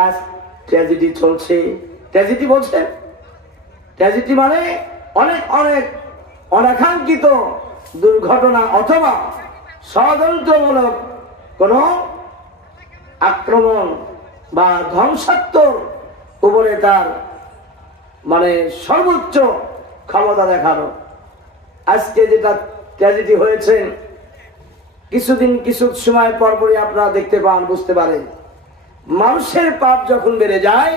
আজ ট্র্যাজেডি চলছে। ট্র্যাজেডি বলছে, ট্র্যাজেডি মানে অনেক অনেক অনাকাঙ্ক্ষিত দুর্ঘটনা অথবা ষড়যন্ত্রমূলক কোন আক্রমণ বা ধ্বংসাত্মক উপরে তার মানে সর্বোচ্চ ক্ষমতা দেখানো। আজকে যেটা ট্র্যাজেডি হয়েছে, কিছু সময় পরপরই আপনারা দেখতে পান, বুঝতে পারেন, মানুষের পাপ যখন বেড়ে যায়,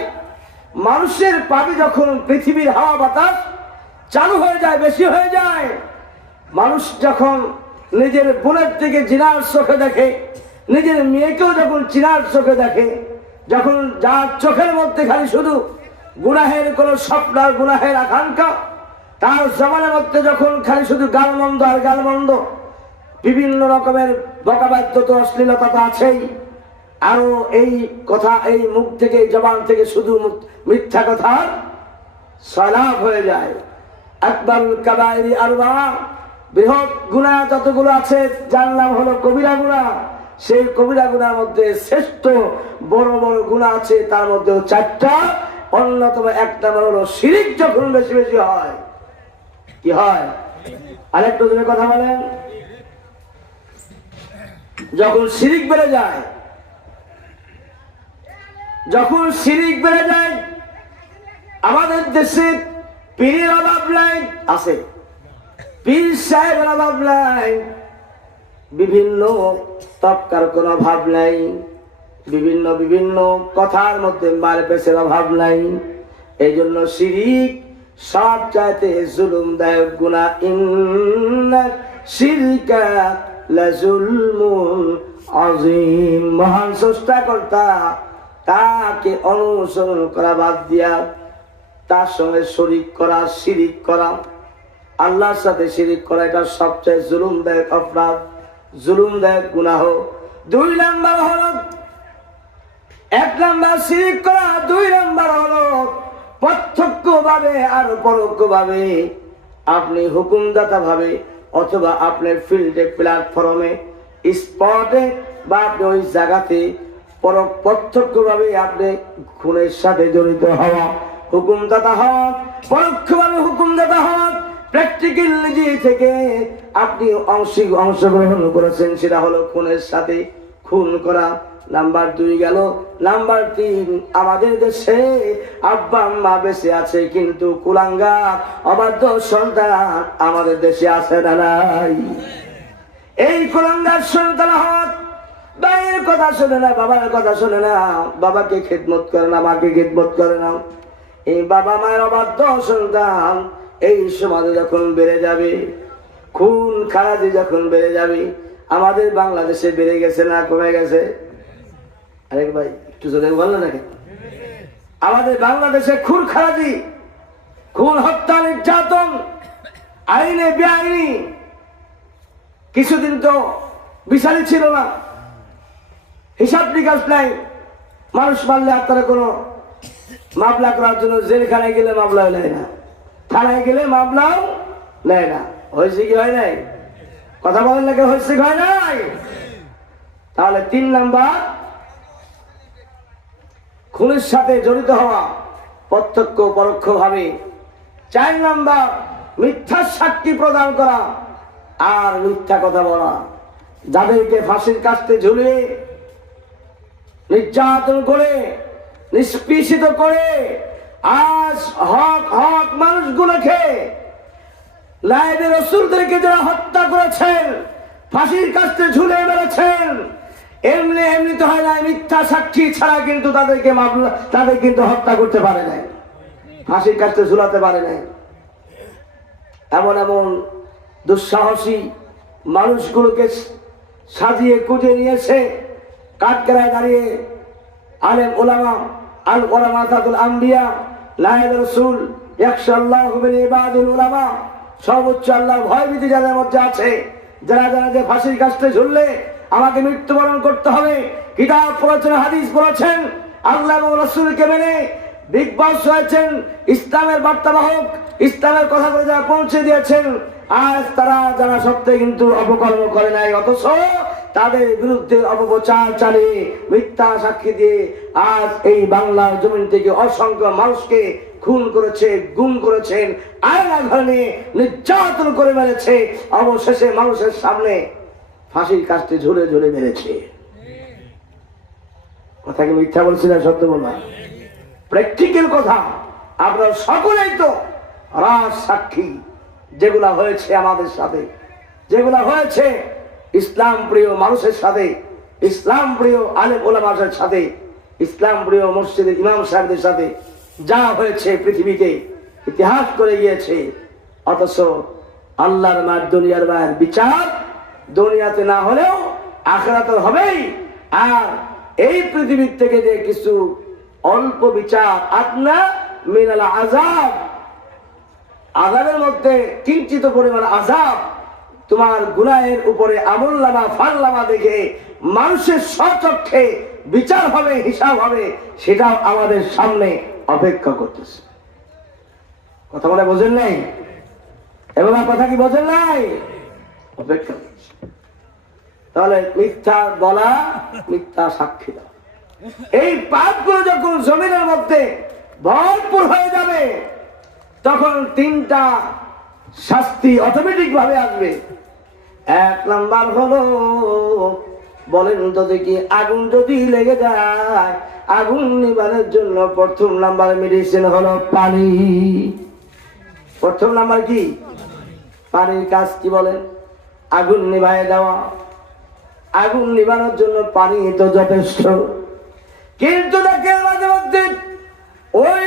মানুষের পাপে যখন পৃথিবীর হাওয়া বাতাস চালু হয়ে যায়, বেশি হয়ে যায়, মানুষ যখন নিজের বোনের থেকে জিনার চোখে দেখে, নিজের মেয়েকেও যখন চিনার চোখে দেখে, যখন যার চোখের মধ্যে খালি শুধু গুনাহের কোন স্বপ্ন আর গুনাহের আকাঙ্ক্ষা, তার জবানের মধ্যে যখন খালি শুধু গালমন্দ আর গালমন্দ, বিভিন্ন রকমের বকাবাদ্য তো অশ্লীলতা তো আছেই, আরো এই কথা এই মুখ থেকে জবান থেকে শুধু মিথ্যা কথা সয়লাভ হয়ে যায়। আকবারুল কাবাইরি আরবা, বৃহৎ গুনাহ যতগুলো আছে যার নাম হলো কবিরা গুনাহ। সেই কবিরা গুনার মধ্যে শ্রেষ্ঠ বড় বড় গুনাহ আছে, তার মধ্যে 4টা। অন্যতম এক নাম্বার হলো শিরিক। যখন বেশি বেশি হয় কি হয়? আরেকটু জোরে কথা বলেন। যখন শিরিক বেড়ে যায়, যখন শিরিক বেড়ে যায়, আমাদের দেশে পীরের অভাব নাই, আছে পীর সাহেবের অভাব নাই, বিভিন্ন তবকার কোন অভাব নাই, বিভিন্ন বিভিন্ন কথার মধ্যে মারে পেছের অভাব নাই। এই জন্য শিরিক সব চাইতে জুলুমদায়ক গুনাহ। ইন্না শিরকা লাযুলমুন আযীম। মহান স্রষ্টা কর্তা, তাকে অনুসরণ করা বাদ দিয়া তার সঙ্গে শরীক করা, শিরিক করা, আল্লাহর সাথে শিরিক করা, এটা সবচেয়ে জুলুমদায়ক অপরাধ, জুলুমদায়ক গুনাহ। 2 নাম্বার হলো, 1 নাম্বার শিরিক করা, 2 নাম্বার হলো প্রত্যক্ষ ভাবে আর পরোক্ষ ভাবে আপনি হুকুমদাতা ভাবে অথবা আপনার ফিল্ডে, প্ল্যাটফর্মে, স্পটে বা আপনি ওই জায়গাতে প্রত্যক্ষ ভাবে আপনি খুনের সাথে জড়িত হওয়া, হুকুমদাতা হওয়া, পরোক্ষভাবে হুকুমদাতা হওয়া, প্র্যাকটিক্যাল নিজে থেকে আপনি অংশগ্রহণ করেছেন, সেটা হলো খুনের সাথে খুন করা। নাম্বার 2 গেল। নাম্বার 3, আমাদের দেশে আব্বা আম্মা বেঁচে আছে কিন্তু কুলাঙ্গার অবাধ্য সন্তান আমাদের দেশে আছে না নাই? এই কুলাঙ্গার সন্তান হওয়ার ভাইয়ের কথা শোনে না, বাবার কথা শোনে না, বাবাকে খেদমত করে না, মাকে খেদমত করে না। এই বাবা মায়ের অবাধ্য সন্তান এই সমাজে যখন বেড়ে যাবে, খুন খারাপি যখন বেড়ে যাবে, আমাদের বাংলাদেশে বেড়ে গেছে না কমে গেছে? আরেক ভাই একটু জোরে বললেন নাকি? আমাদের বাংলাদেশে খুন খারাপি, খুন, হত্যা, নির্যাতন, আইনে বেআইনি, কিছুদিন তো বিচারই ছিল না, হিসাব নিকাশ নাই। মানুষ মারলে আপনারা কোনো মামলা করার জন্য জেলখানায় গেলে মামলাও নেয় না, থানায় গেলে মামলাও নেয় না। হয়েছে কি হয় নাই? কথা বলেন নাকি? হয়েছে কি হয় নাই? তাহলে 3 নাম্বার খুনের সাথে জড়িত হওয়া, প্রত্যক্ষ পরোক্ষ ভাবে। 4 নাম্বার মিথ্যা সাক্ষী প্রদান করা আর মিথ্যা কথা বলা। যাদেরকে ফাঁসির কাস্তে ঝুলিয়ে নির্যাতন করে, নিষ্পেষিত করে, আজ হক হক মানুষগুলোকে, লাইবে রাসূলদেরকে যারা হত্যা করেছেন, ফাঁসির কাস্তে ঝুলে মেরেছেন, এমনি এমনি তো হয় না, মিথ্যা সাক্ষী ছাড়া কিন্তু তাদের কিন্তু হত্যা করতে পারে নাই, ফাঁসির কাস্তে ঝুলাতে পারে নাই। এমন এমন দুঃসাহসী মানুষগুলোকে সাজিয়ে কুজিয়ে নিয়েছে, কাঠগড়ায় দাঁড়িয়ে আলেম ওলামা, আল ওলামা তাতুল আম্বিয়া, লাইবে রাসূল, ইয়াখশাল্লাহু মিন ইবাদিল উলামা, সর্বোচ্চ আল্লাহর ভয়ভীতি যাদের মধ্যে আছে, যারা যারা যে ফাঁসির কাস্তে ঝুললে আমাকে মৃত্যুবরণ করতে হবে, কিতাব পড়েছেন, হাদিস পড়েছেন, আল্লাহ এবং রাসূলকে মেনে বিগ বস হয়েছেন, ইসলামের বার্তাবাহক, ইসলামের কথা বলে যারা পৌঁছে দিয়েছেন, আজ তারা জানা সত্ত্বে কিন্তু অপকর্ম করে নাই, অথচ তাদের বিরুদ্ধে অপপ্রচার চালিয়ে মিথ্যা সাক্ষী দিয়ে আজ এই বাংলার জমিন থেকে অসংখ্য মানুষকে খুন করেছে, গুম করেছেন, আয়না ঘরে নিয়ে নির্যাতন করে মেরেছে, অবশেষে মানুষের সামনে ফাঁসির কাস্টে ঝুলে ঝুলে মেরেছে। কথা কি মিথ্যা বলছি না সত্য বলবা? প্র্যাকটিক্যাল কথা। আপনারা সকলেই তো রাজ সাক্ষী, যেগুলা হয়েছে আমাদের সাথে, যেগুলা হয়েছে ইসলাম প্রিয় মানুষের সাথে, ইসলাম প্রিয় আলেম ওলামাদের সাথে, ইসলাম প্রিয় মসজিদের ইমাম সাহেবদের সাথে যা হয়েছে পৃথিবীতে ইতিহাস করে গিয়েছে। অথচ আল্লাহর মার দুনিয়ার মায়ের বিচার দুনিয়াতে না হলেও আখিরাতে হবেই। আর এই পৃথিবীর থেকে যে কিছু অল্প বিচার আপনা মিনাল আযাব, আযাবের মধ্যে কিঞ্চিত পরিমাণ আযাব, তোমার গুনাহের উপরে আমলনামা ফালনামা দেখে মানুষের স্বচক্ষে বিচার হবে, হিসাব হবে, সেটাও আমাদের সামনে অপেক্ষা করতেছে। কথা বলে বোঝেন নাই? এবং কথা কি বোঝেন নাই? অপেক্ষা করছে। তাহলে মিথ্যা বলা, মিথ্যা সাক্ষী দেওয়া, এই পাপগুলো যখন জমিনের মধ্যে ভরপুর হয়ে যাবে তখন তিনটা শাস্তি অটোমেটিক ভাবে আসবে। এক নাম্বার হলো, বলেন তো দেখি, আগুন যদি লেগে যায় আগুন নিবারণের জন্য প্রথম নাম্বার মেডিসিন হলো পানি। প্রথম নাম্বার কি? পানির কাজ কি বলেন? আগুন নিভায় দেওয়া। আগুন নিবানোর জন্য পানি তো যথেষ্ট, কিন্তু দেখেন মাঝে মধ্যে ওই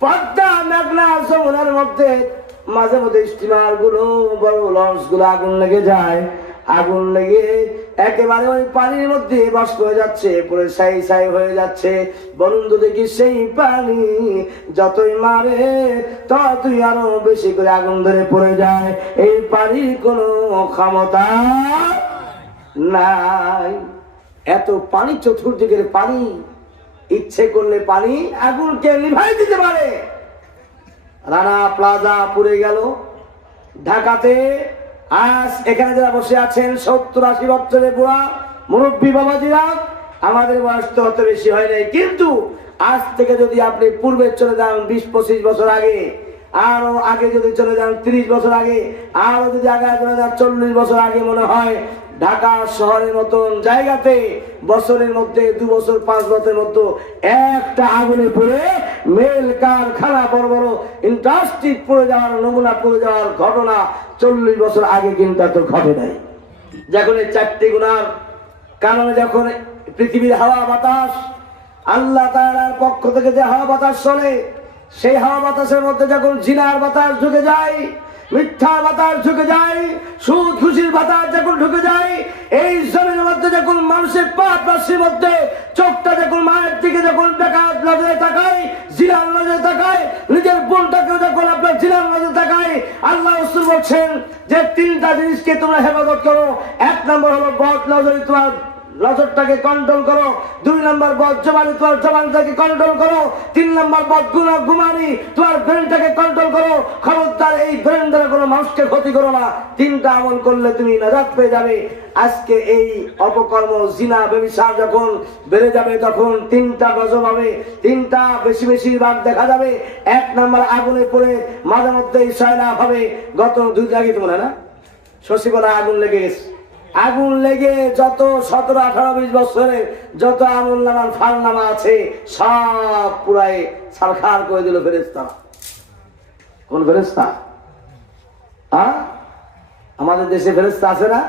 পদ্মা মেঘনা যমুনার মধ্যে মাঝে মধ্যে স্টিমার গুলো, বড় লঞ্চ গুলো আগুন লেগে যায়। আগুন লেগে একেবারে ওই পানির মধ্যে বাষ্প হয়ে যাচ্ছে, পুরো ছাই ছাই হয়ে যাচ্ছে। বলুন তো দেখি, সেই পানি যতই মারে ততই আরো বেশি করে আগুন ধরে পড়ে যায়। এই পানির কোনো ক্ষমতা নাই। এত পানি, চতুর্দিকের পানি, ইচ্ছে করলে পানি আগুনকে নিভাই দিতে পারে। রানা প্লাজা পুড়ে গেল ঢাকাতে। আজ এখানে যারা বসে আছেন 70-80 বছরের বুড়া মুরব্বী বাবাজিরা, আমাদের বয়স তো অত বেশি হয় নাই, কিন্তু আজ থেকে যদি আপনি পূর্বে চলে যান 20-25 বছর আগে, আরো আগে যদি চলে যান 30 বছর আগে, আরো যদি আগে চলে যান 40 বছর আগে, মনে হয় ঢাকা শহরের মতন জায়গাতে বছরের মধ্যে 2 বছর 5 বছরের মধ্যে একটা আগুনে পড়ে মেল কারখানা, বড় বড় ইন্ডাস্ট্রি পড়ে যাওয়ার, নমুনা পড়ে যাওয়ার ঘটনা 40 বছর আগে কিন্তু এত ঘটে নাই। যখন এই 4টি গুনার কারণে যখন পৃথিবীর হাওয়া বাতাস, আল্লাহ তাআলার পক্ষ থেকে যে হাওয়া বাতাস চলে, সেই হাওয়া বাতাসের মধ্যে যখন জিনার বাতাস ঢুকে যায়, মিথ্যা বাতাস ঢুকে যায়, সুদ খুশির বাতাস যখন ঢুকে যায়, এই জমিনের মধ্যে যখন মানুষের পাপ রাশির মধ্যে চোখটা যখন মায়ের দিকে যখন ডাকাত নজরে তাকায়, জিনার নজরে তাকায়, নিজের বোনটাকেও যখন আপনার জিনার নজরে তাকায়, আল্লাহ রাসূল বলছেন যে 3টা জিনিসকে তোমরা হেফাজত করো। 1 নম্বর হলো বদ নজরে, তোমার নজরটাকে কন্ট্রোল করো। 2 নম্বর বদ জবানি, তোমার জবানটাকে কন্ট্রোল করো। 3 নম্বর বদ গুমানি, তোমার ব্রেনটাকে কন্ট্রোল করো। খবরদার এই ব্রেন দ্বারা কোনো মানুষকে ক্ষতি করো না। 3টা আমল করলে তুমি নাজাত পেয়ে যাবে। আজকে এই অপকর্ম, জিনা, ব্যভিচার যখন বেড়ে যাবে তখন 3টা গজব হবে, 3টা বেশি বেশি ভাগ দেখা যাবে। 1 নম্বর আগুনে পড়ে মাঝে মধ্যেই সয়লাভ হবে। গত 2 দিন আগে তোমরা না শশীকলা আগুন লেগে গেছে। আগুন লেগে যত 17, 18, 20 বছরে যত আমল নামার ফাল নামা আছে সব পুরাই ছারখার করে দিল ফেরেশতা। কোন ফেরেশতা? আমাদের দেশে ফেরেশতা আছে না?